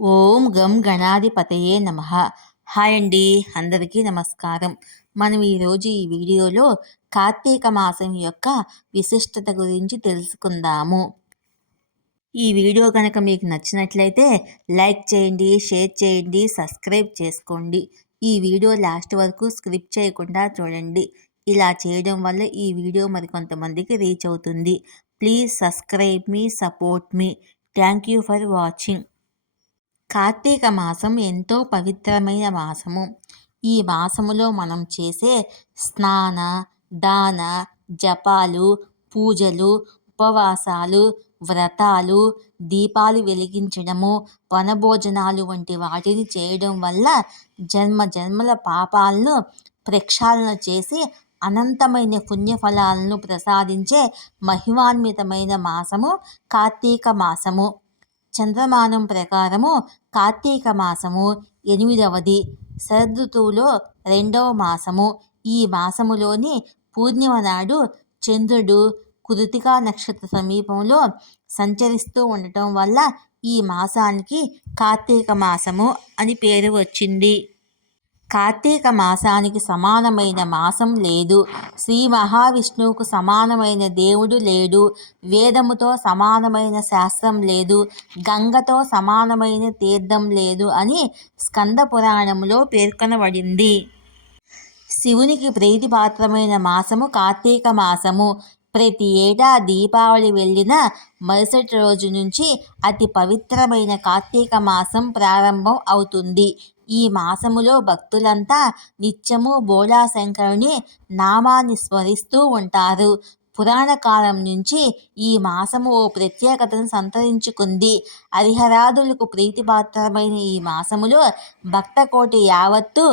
ఓం గం గణాధిపతయే నమః. హాయ్ అండి, అందరికీ నమస్కారం. మనం ఈరోజు ఈ వీడియోలో కార్తీక మాసం యొక్క విశిష్టత గురించి తెలుసుకుందాము. ఈ వీడియో కనుక మీకు నచ్చినట్లయితే లైక్ చేయండి, షేర్ చేయండి, సబ్స్క్రైబ్ చేసుకోండి. ఈ వీడియో లాస్ట్ వరకు స్కిప్ చేయకుండా చూడండి. ఇలా చేయడం వల్ల ఈ వీడియో మరికొంతమందికి రీచ్ అవుతుంది. ప్లీజ్ సబ్స్క్రైబ్ మీ, సపోర్ట్ మీ. Thank you for watching. Karthika మాసం ఎంతో పవిత్రమైన మాసము. ఈ మాసములో మనం చేసే స్నాన, దాన, జపాలు, పూజలు, ఉపవాసాలు, వ్రతాలు, దీపాలు వెలిగించడము, వనభోజనాలు వంటి వాటిని చేయడం వల్ల జన్మ జన్మల పాపాలను ప్రక్షాళన చేసి అనంతమైన పుణ్యఫలాలను ప్రసాదించే మహిమాన్వితమైన మాసము కార్తీక మాసము. చంద్రమానం ప్రకారము కార్తీక మాసము 8వది, శరదృతువులో 2వ మాసము. ఈ మాసములోని పూర్ణిమ నాడు చంద్రుడు కృతికా నక్షత్ర సమీపంలో సంచరిస్తూ ఉండటం వల్ల ఈ మాసానికి కార్తీక మాసము అని పేరు వచ్చింది. కార్తీక మాసానికి సమానమైన మాసం లేదు. శ్రీ మహావిష్ణువుకు సమానమైన దేవుడు లేడు. వేదముతో సమానమైన శాస్త్రం లేదు. గంగతో సమానమైన తీర్థం లేదు అని స్కంద పురాణంలో పేర్కొనబడింది. శివునికి ప్రీతిపాత్రమైన మాసము కార్తీక మాసము. ప్రతి ఏటా దీపావళి వెళ్ళిన మరుసటి రోజు నుంచి అతి పవిత్రమైన కార్తీక మాసం ప్రారంభం అవుతుంది. ఈ మాసములో భక్తులంతా నిత్యము బోళాశంకరుని నామాన్ని స్మరిస్తూ ఉంటారు. పురాణ కాలం నుంచి ఈ మాసము ఓ ప్రత్యేకతను సంతరించుకుంది. హరిహరాదులకు ప్రీతిపాత్రమైన ఈ మాసములో భక్తకోటి యావత్తు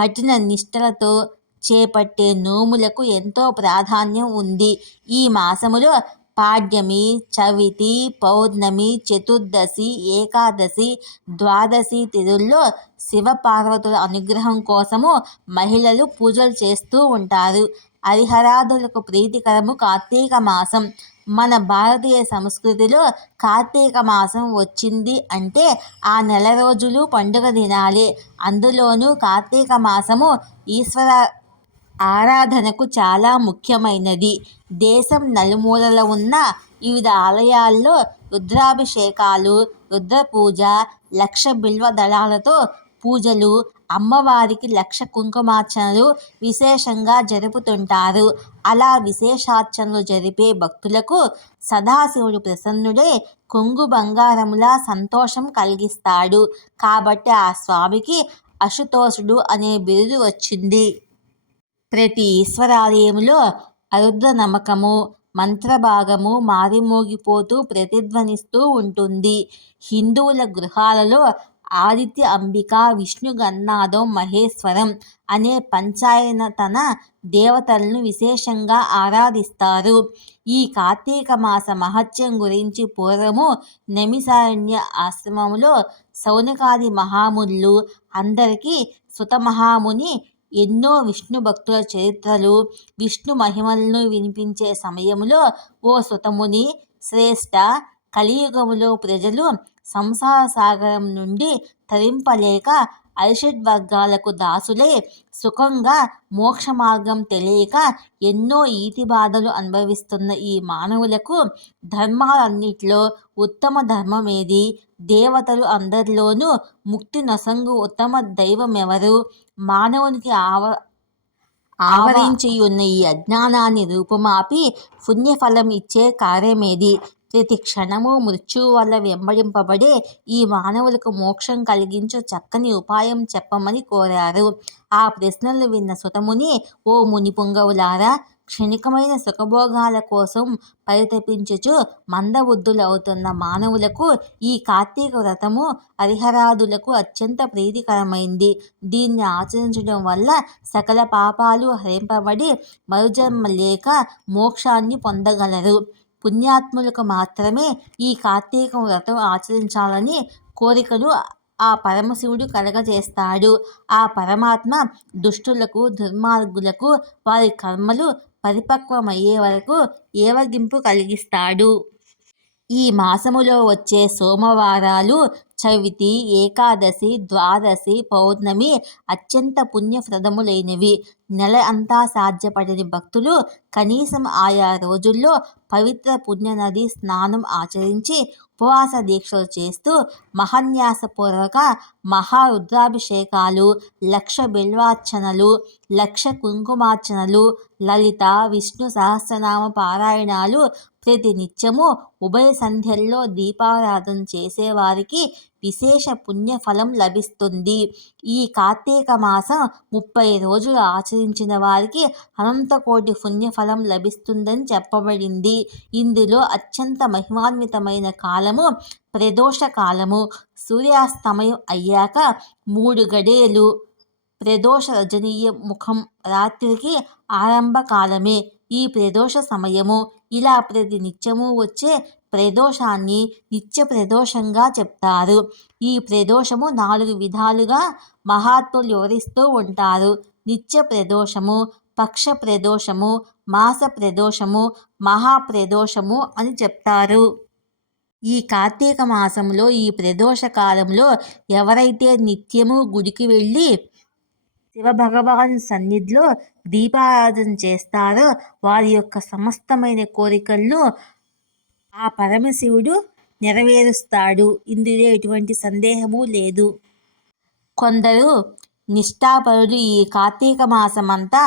కఠిన నిష్ఠలతో చేపట్టే నోములకు ఎంతో ప్రాధాన్యం ఉంది. ఈ మాసములో పాడ్యమి, చవితి, పౌర్ణమి, చతుర్దశి, ఏకాదశి, ద్వాదశి తిథుల్లో శివపార్వతుల అనుగ్రహం కోసము మహిళలు పూజలు చేస్తూ ఉంటారు. హరిహరాదులకు ప్రీతికరము కార్తీక మాసం. మన భారతీయ సంస్కృతిలో కార్తీక మాసం వచ్చింది అంటే ఆ నెల రోజులు పండుగ దినాలే. అందులోనూ కార్తీక మాసము ఈశ్వర ఆరాధనకు చాలా ముఖ్యమైనది. దేశం నలుమూలల ఉన్న వివిధ ఆలయాల్లో రుద్రాభిషేకాలు, రుద్రపూజ, 1,00,000 బిల్వ దళాలతో పూజలు, అమ్మవారికి 1,00,000 కుంకుమార్చనలు విశేషంగా జరుపుతుంటారు. అలా విశేషార్చనలు జరిపే భక్తులకు సదాశివుడు ప్రసన్నుడై కొంగు బంగారములా సంతోషం కలిగిస్తాడు. కాబట్టి ఆ స్వామికి అశుతోషుడు అనే బిరుదు వచ్చింది. ప్రతి ఈశ్వరాలయములో అరుద్ర నమకము, మంత్రభాగము మారిమోగిపోతూ ప్రతిధ్వనిస్తూ ఉంటుంది. హిందువుల గృహాలలో ఆదిత్య అంబిక, విష్ణు గన్నాథం, మహేశ్వరం అనే పంచాయతన దేవతలను విశేషంగా ఆరాధిస్తారు. ఈ కార్తీక మాస మహత్యం గురించి పూర్వము నైమిసారణ్య ఆశ్రమంలో శౌనకాది మహామునులు అందరికీ సుతమహాముని ఎన్నో విష్ణు భక్తుల చరిత్రలు, విష్ణు మహిమలను వినిపించే సమయంలో, ఓ సుతముని శ్రేష్ఠ, కలియుగములో ప్రజలు సంసార సాగరం నుండి తరింపలేక అరిషడ్వర్గాలకు దాసులై సుఖంగా మోక్ష మార్గం తెలియక ఎన్నో ఈతి బాధలు అనుభవిస్తున్న ఈ మానవులకు ధర్మాలన్నిటిలో ఉత్తమ ధర్మమేది? దేవతలు అందరిలోనూ ముక్తి నొసంగు ఉత్తమ దైవమెవరు? మానవునికి ఆవరించియున్న ఈ అజ్ఞానాన్ని రూపుమాపి పుణ్యఫలం ఇచ్చే కార్యమేది? ప్రతి క్షణము మృత్యువు వల్ల వెంబడింపబడే ఈ మానవులకు మోక్షం కలిగించు చక్కని ఉపాయం చెప్పమని కోరారు. ఆ ప్రశ్నలు విన్న సుతముని, ఓ ముని పుంగవులారా, క్షణికమైన సుఖభోగాల కోసం పరితపించుచు మందబుద్ధులవుతున్న మానవులకు ఈ కార్తీక వ్రతము హరిహరాదులకు అత్యంత ప్రీతికరమైంది. దీన్ని ఆచరించడం వల్ల సకల పాపాలు హరింపబడి మరుజన్మ లేక మోక్షాన్ని పొందగలరు. పుణ్యాత్ములకు మాత్రమే ఈ కార్తీక వ్రతం ఆచరించాలని కోరికను ఆ పరమశివుడు కలగజేస్తాడు. ఆ పరమాత్మ దుష్టులకు, దుర్మార్గులకు వారి కర్మలు పరిపక్వమయ్యే వరకు ఏవగింపు కలిగిస్తాడు. ఈ మాసములో వచ్చే సోమవారాలు, చవితి, ఏకాదశి, ద్వాదశి, పౌర్ణమి అత్యంత పుణ్యప్రదములైనవి. నెల అంతా సాధ్యపడని భక్తులు కనీసం ఆయా రోజుల్లో పవిత్ర పుణ్యనది స్నానం ఆచరించి ఉపవాస దీక్షలు చేస్తూ మహాన్యాసపూర్వక మహారుద్రాభిషేకాలు, లక్ష బిల్వార్చనలు, లక్ష కుంకుమార్చనలు, లలిత విష్ణు సహస్రనామ పారాయణాలు ప్రతి నిత్యము ఉభయ సంధ్యల్లో దీపారాధన చేసేవారికి విశేష పుణ్యఫలం లభిస్తుంది. ఈ కార్తీక మాసం 30 రోజులు ఆచరించిన వారికి అనంతకోటి పుణ్యఫలం లభిస్తుందని చెప్పబడింది. ఇందులో అత్యంత మహిమాన్వితమైన కాలము ప్రదోష కాలము. సూర్యాస్తమయం అయ్యాక 3 గడియలు ప్రదోష రజనీయ ముఖం రాత్రికి ఆరంభ కాలమే ఈ ప్రదోష సమయము. ఇలా ప్రతి నిత్యము వచ్చే ప్రదోషాన్ని నిత్య ప్రదోషంగా చెప్తారు. ఈ ప్రదోషము 4 విధాలుగా మహాత్ములు వివరిస్తూ ఉంటారు. నిత్య ప్రదోషము, పక్ష ప్రదోషము, మాస ప్రదోషము, మహాప్రదోషము అని చెప్తారు. ఈ కార్తీక మాసంలో ఈ ప్రదోష కాలంలో ఎవరైతే నిత్యము గుడికి వెళ్ళి శివభగవాను సన్నిధిలో దీపారాధన చేస్తారో వారి యొక్క సమస్తమైన కోరికలను ఆ పరమశివుడు నెరవేరుస్తాడు. ఇందులో ఎటువంటి సందేహము లేదు. కొందరు నిష్ఠాపరులు ఈ కార్తీక మాసమంతా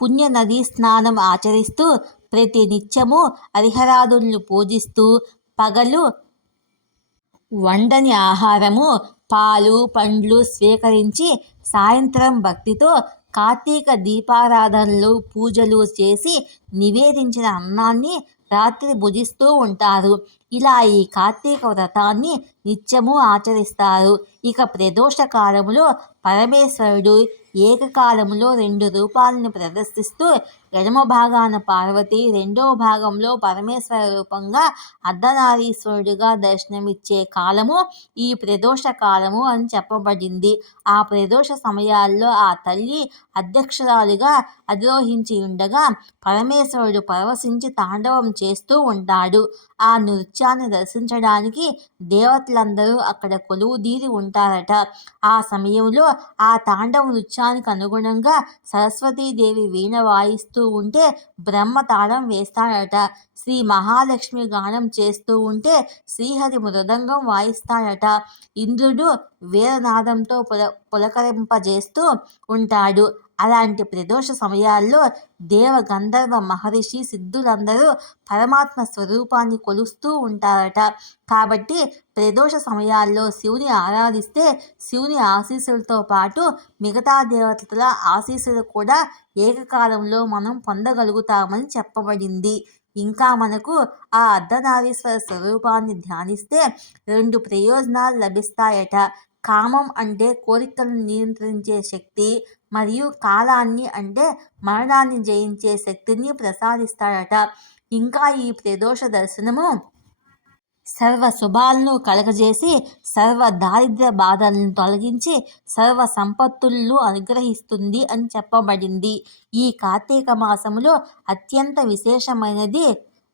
పుణ్య నదీ స్నానం ఆచరిస్తూ ప్రతి నిత్యము హరిహరాదులను పూజిస్తూ పగలు వండని ఆహారము, పాలు, పండ్లు స్వీకరించి సాయంత్రం భక్తితో కార్తీక దీపారాధనలు, పూజలు చేసి నివేదించిన అన్నాన్ని రాత్రి భుజిస్తూ ఉంటారు. ఇలా ఈ కార్తీక వ్రతాన్ని నిత్యము ఆచరిస్తారు. ఇక ప్రదోష కాలములో పరమేశ్వరుడు ఏకకాలంలో 2 రూపాలను ప్రదర్శిస్తూ ఎడమ భాగాన పార్వతి, రెండవ భాగంలో పరమేశ్వర రూపంగా అర్ధనారీశ్వరుడిగా దర్శనమిచ్చే కాలము ఈ ప్రదోష కాలము అని చెప్పబడింది. ఆ ప్రదోష సమయాల్లో ఆ తల్లి అధ్యక్షురాలిగా అధిరోహించి ఉండగా పరమేశ్వరుడు పరవశించి తాండవం చేస్తూ ఉంటాడు. ఆ నృత్యాన్ని దర్శించడానికి దేవతలందరూ అక్కడ కొలువుదీరి ఉంటారట. ఆ సమయంలో ఆ తాండవ నృత్యానికి అనుగుణంగా సరస్వతీదేవి వీణ వాయిస్తూ ఉంటే బ్రహ్మ తాళం వేస్తాడట. శ్రీ మహాలక్ష్మి గానం చేస్తూ ఉంటే శ్రీహరి మృదంగం వాయిస్తాడట. ఇంద్రుడు వీరనాదంతో పులకరింపజేస్తూ ఉంటాడు. అలాంటి ప్రదోష సమయాల్లో దేవ గంధర్వ మహర్షి సిద్ధులందరూ పరమాత్మ స్వరూపాన్ని కొలుస్తూ ఉంటారట. కాబట్టి ప్రదోష సమయాల్లో శివుని ఆరాధిస్తే శివుని ఆశీస్సులతో పాటు మిగతా దేవతల ఆశీస్సులు కూడా ఏకకాలంలో మనం పొందగలుగుతామని చెప్పబడింది. ఇంకా మనకు ఆ అర్ధనారీశ్వర స్వరూపాన్ని ధ్యానిస్తే 2 ప్రయోజనాలు లభిస్తాయట. కామం అంటే కోరికలను నియంత్రించే శక్తి, మరియు కాలాన్ని అంటే మరణాన్ని జయించే శక్తిని ప్రసాదిస్తాడట. ఇంకా ఈ ప్రదోష దర్శనము సర్వ శుభాలను కలగజేసి సర్వ దారిద్ర్య బాధలను తొలగించి సర్వ సంపత్తులను అనుగ్రహిస్తుంది అని చెప్పబడింది. ఈ కార్తీక మాసములో అత్యంత విశేషమైనది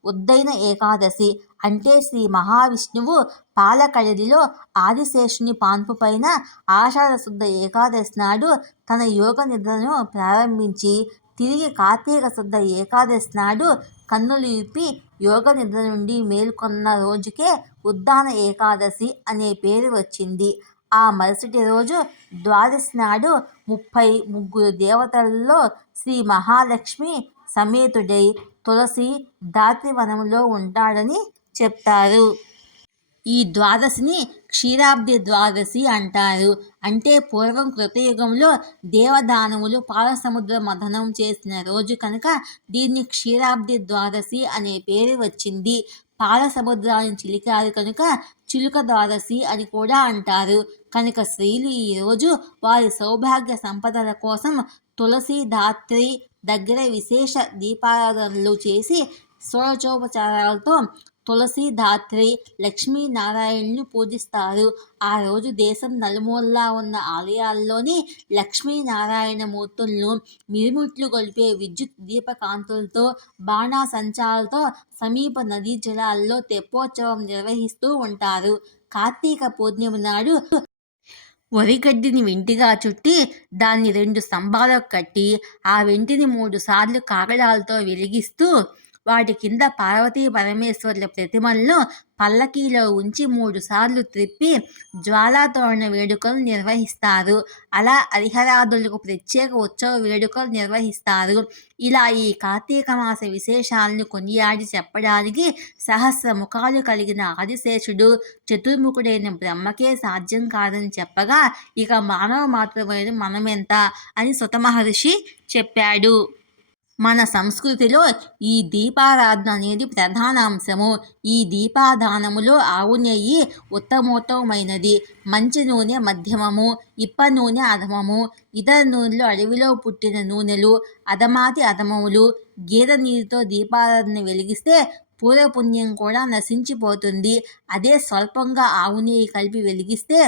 ఉద్దైన ఏకాదశి. అంటే శ్రీ మహావిష్ణువు పాలకడలిలో ఆదిశేషుని పాన్పు పైన ఆషాఢ శుద్ధ ఏకాదశి నాడు తన యోగ నిద్రను ప్రారంభించి తిరిగి కార్తీక శుద్ధ ఏకాదశి నాడు కన్నులు విప్పి యోగ నిద్ర నుండి మేల్కొన్న రోజుకే ఉద్దాన ఏకాదశి అనే పేరు వచ్చింది. ఆ మరుసటి రోజు ద్వాదశి నాడు 33 దేవతలలో శ్రీ మహాలక్ష్మి సమేతుడై తులసి దాత్రివనములో ఉంటాడని చెప్తారు. ఈ ద్వాదశిని క్షీరాబ్ది ద్వాదశి అంటారు. అంటే పూర్వం కృతయుగంలో దేవదానవులు పాలసముద్ర మథనం చేసిన రోజు కనుక దీన్ని క్షీరాబ్ది ద్వాదశి అనే పేరు వచ్చింది. పాల సముద్రాన్ని చిలికారు కనుక చిలుక ద్వాదశి అని కూడా అంటారు. కనుక స్త్రీలు ఈరోజు వారి సౌభాగ్య సంపదల కోసం తులసి ధాత్రి దగ్గర విశేష దీపారాధనలు చేసి షోడశోపచారాలతో తులసి ధాత్రి లక్ష్మీనారాయణులను పూజిస్తారు. ఆ రోజు దేశం నలుమూలలా ఉన్న ఆలయాల్లోని లక్ష్మీనారాయణ మూర్తులను మిరుమిట్లు గొలిపే విద్యుత్ దీపకాంతులతో బాణాసంచాలతో సమీప నదీ జలాల్లో తెప్పోత్సవం నిర్వహిస్తూ ఉంటారు. కార్తీక పూర్ణిమ నాడు వరిగడ్డిని వెంటిగా చుట్టి దాన్ని 2 స్తంభాలకు కట్టి ఆ వెంటిని 3 సార్లు కాగడాలతో వెలిగిస్తూ వాటి కింద పార్వతీ పరమేశ్వరుల ప్రతిమలను పల్లకీలో ఉంచి 3 సార్లు త్రిప్పి జ్వాలాతోరణ వేడుకలు నిర్వహిస్తారు. అలా హరిహరాదులకు ప్రత్యేక ఉత్సవ వేడుకలు నిర్వహిస్తారు. ఇలా ఈ కార్తీక మాస విశేషాలను కొనియాడి చెప్పడానికి సహస్ర ముఖాలు కలిగిన ఆదిశేషుడు చతుర్ముఖుడైన బ్రహ్మకే సాధ్యం కాదని చెప్పగా ఇక మానవ మాతృమైన మనమెంత అని సుత మహర్షి చెప్పాడు. మన సంస్కృతిలో ఈ దీపారాధన అనేది ప్రధాన అంశము. ఈ దీపాదానములో ఆవు నెయ్యి ఉత్తమోత్తమైనది, మంచి నూనె మధ్యమము, ఇప్ప నూనె అధమము, ఇతర నూనెలు అడవిలో పుట్టిన నూనెలు అధమాతి అధమములు. గేదె నీరుతో దీపారాధన వెలిగిస్తే పూర్వపుణ్యం కూడా నశించిపోతుంది. అదే స్వల్పంగా ఆవు నెయ్యి కలిపి వెలిగిస్తే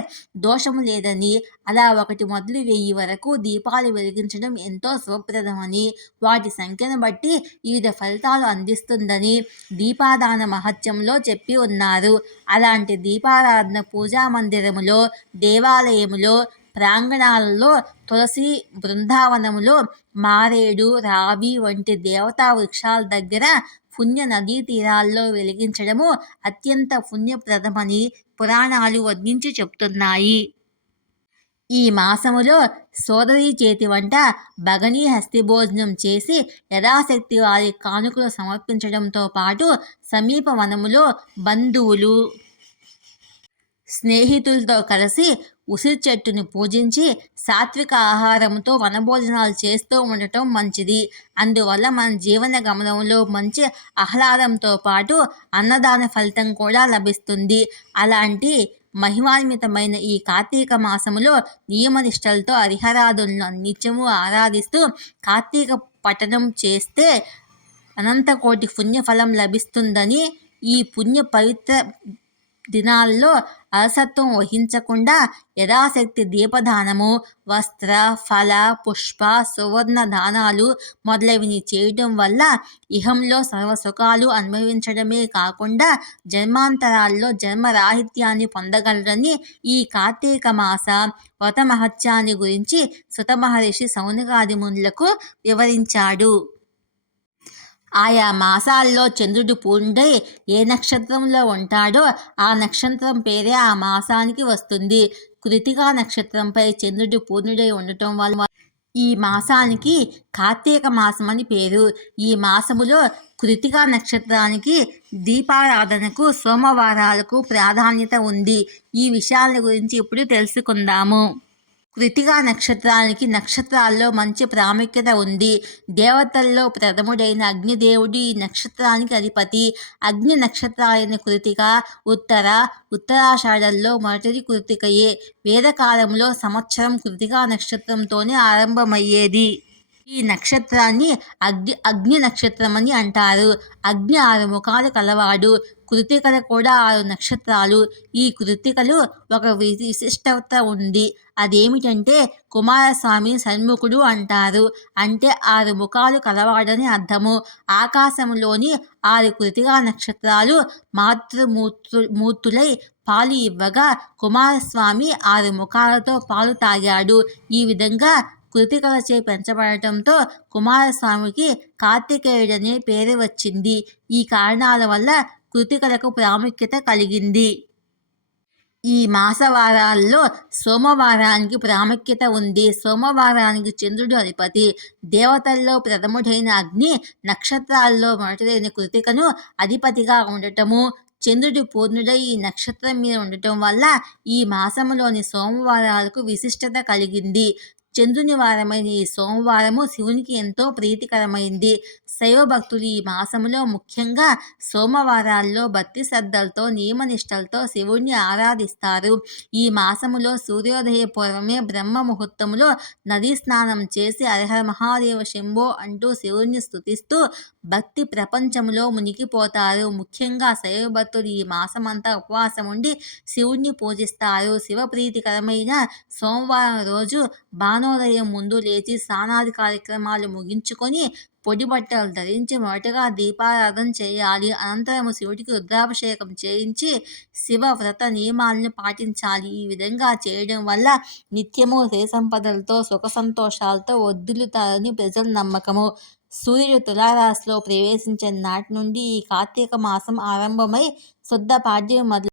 దోషము లేదని, అలా 1 మొదలు 1000 వరకు దీపాలు వెలిగించడం ఎంతో శుభప్రదమని, వాటి సంఖ్యను బట్టి వివిధ ఫలితాలు అందిస్తుందని దీపాదాన మహత్యంలో చెప్పి ఉన్నారు. అలాంటి దీపారాధన పూజా మందిరములో, దేవాలయములో, ప్రాంగణాలలో, తులసి బృందావనములో, మారేడు, రావి వంటి దేవతా వృక్షాల దగ్గర, పుణ్య నదీ తీరాల్లో వెలిగించడము అత్యంత పుణ్యప్రదమని పురాణాలు వర్ణించి చెప్తున్నాయి. ఈ మాసములో సోదరి చేతి వంట భగనీ హస్తి భోజనం చేసి యథాశక్తి వారి కానుకలు సమర్పించడంతో పాటు సమీప వనములో బంధువులు స్నేహితులతో కలిసి ఉసిరి చెట్టుని పూజించి సాత్విక ఆహారంతో వనభోజనాలు చేస్తూ ఉండటం మంచిది. అందువల్ల మన జీవన గమనంలో మంచి ఆహ్లాదంతో పాటు అన్నదాన ఫలితం కూడా లభిస్తుంది. అలాంటి మహిమాన్వితమైన ఈ కార్తీక మాసములో నియమనిష్టలతో హరిహరాదులను నిత్యము ఆరాధిస్తూ కార్తీక పఠనం చేస్తే అనంతకోటి పుణ్యఫలం లభిస్తుందని, ఈ పుణ్య పవిత్ర దినాల్లో అలసత్వం వహించకుండా యథాశక్తి దీపదానము, వస్త్ర, ఫల, పుష్ప, సువర్ణ దానాలు మొదలైనవి చేయడం వల్ల ఇహంలో సర్వసుఖాలు అనుభవించడమే కాకుండా జన్మాంతరాల్లో జన్మరాహిత్యాన్ని పొందగలరని ఈ కార్తీక మాస వ్రత మహత్యాన్ని గురించి సుత మహర్షి సౌనకాది మునులకు వివరించాడు. ఆయా మాసాల్లో చంద్రుడు పూర్ణుడై ఏ నక్షత్రంలో ఉంటాడో ఆ నక్షత్రం పేరే ఆ మాసానికి వస్తుంది. కృతికా నక్షత్రంపై చంద్రుడు పూర్ణుడై ఉండటం వల్ల ఈ మాసానికి కార్తీక మాసమని పేరు. ఈ మాసములో కృతికా నక్షత్రానికి దీపారాధనకు సోమవారాలకు ప్రాధాన్యత ఉంది. ఈ విషయాల గురించి ఇప్పుడు తెలుసుకుందాము. కృతికా నక్షత్రానికి నక్షత్రాల్లో మంచి ప్రాముఖ్యత ఉంది. దేవతల్లో ప్రథముడైన అగ్నిదేవుడు ఈ నక్షత్రానికి అధిపతి. అగ్ని నక్షత్రాలైన కృతిక, ఉత్తరాషాఢంలో మొదటి కృతికయే. వేదకాలంలో సంవత్సరం కృతికా నక్షత్రంతోనే ఆరంభమయ్యేది. ఈ నక్షత్రాన్ని అగ్ని నక్షత్రమని అంటారు. అగ్ని 6 ముఖాలు కలవాడు. కృతికలు కూడా 6 నక్షత్రాలు. ఈ కృతికలు ఒక విశిష్టత ఉంది. అదేమిటంటే కుమారస్వామి సన్ముఖుడు అంటారు. అంటే 6 ముఖాలు కలవాడని అర్థము. ఆకాశంలోని 6 కృతికా నక్షత్రాలు మాతృమూర్తులై పాలు ఇవ్వగా కుమారస్వామి 6 ముఖాలతో పాలు తాగాడు. ఈ విధంగా కృతికలచే పెంచబడటంతో కుమారస్వామికి కార్తికేయుడనే పేరు వచ్చింది. ఈ కారణాల వల్ల కృతికలకు ప్రాముఖ్యత కలిగింది. ఈ మాసవారాల్లో సోమవారానికి ప్రాముఖ్యత ఉంది. సోమవారానికి చంద్రుడు అధిపతి. దేవతల్లో ప్రథముడైన అగ్ని, నక్షత్రాల్లో మొదటిదైన కృతికను అధిపతిగా ఉండటము, చంద్రుడు పూర్ణుడై ఈ నక్షత్రం మీద ఉండటం వల్ల ఈ మాసంలోని సోమవారాలకు విశిష్టత కలిగింది. చంద్రుని వారమైన ఈ సోమవారము శివునికి ఎంతో ప్రీతికరమైంది. శైవ భక్తులు ఈ మాసములో ముఖ్యంగా సోమవారాల్లో భక్తి శ్రద్ధలతో నియమనిష్టలతో శివుణ్ణి ఆరాధిస్తారు. ఈ మాసములో సూర్యోదయ పూర్వమే బ్రహ్మ ముహూర్తములో నదీ స్నానం చేసి హరహర మహాదేవ శంభో అంటూ శివుణ్ణి స్తుతిస్తూ భక్తి ప్రపంచములో మునిగిపోతారు. ముఖ్యంగా శైవ భక్తులు ఈ మాసమంతా ఉపవాసం ఉండి శివుణ్ణి పూజిస్తారు. శివ ప్రీతికరమైన సోమవారం రోజు భానోదయం ముందు లేచి స్నానాది కార్యక్రమాలు ముగించుకొని పొడి బట్టలు ధరించి మొదటగా దీపారాధన చేయాలి. అనంతరము శివుడికి రుద్రాభిషేకం చేయించి శివ వ్రత నియమాలను పాటించాలి. ఈ విధంగా చేయడం వల్ల నిత్యము సిరి సంపదలతో సుఖ సంతోషాలతో వర్ధిల్లుతారని ప్రజల నమ్మకము. సూర్యుడు తులారాశిలో ప్రవేశించిన నాటి నుండి ఈ కార్తీక మాసం ఆరంభమై శుద్ధ పాడ్యమి మొదలు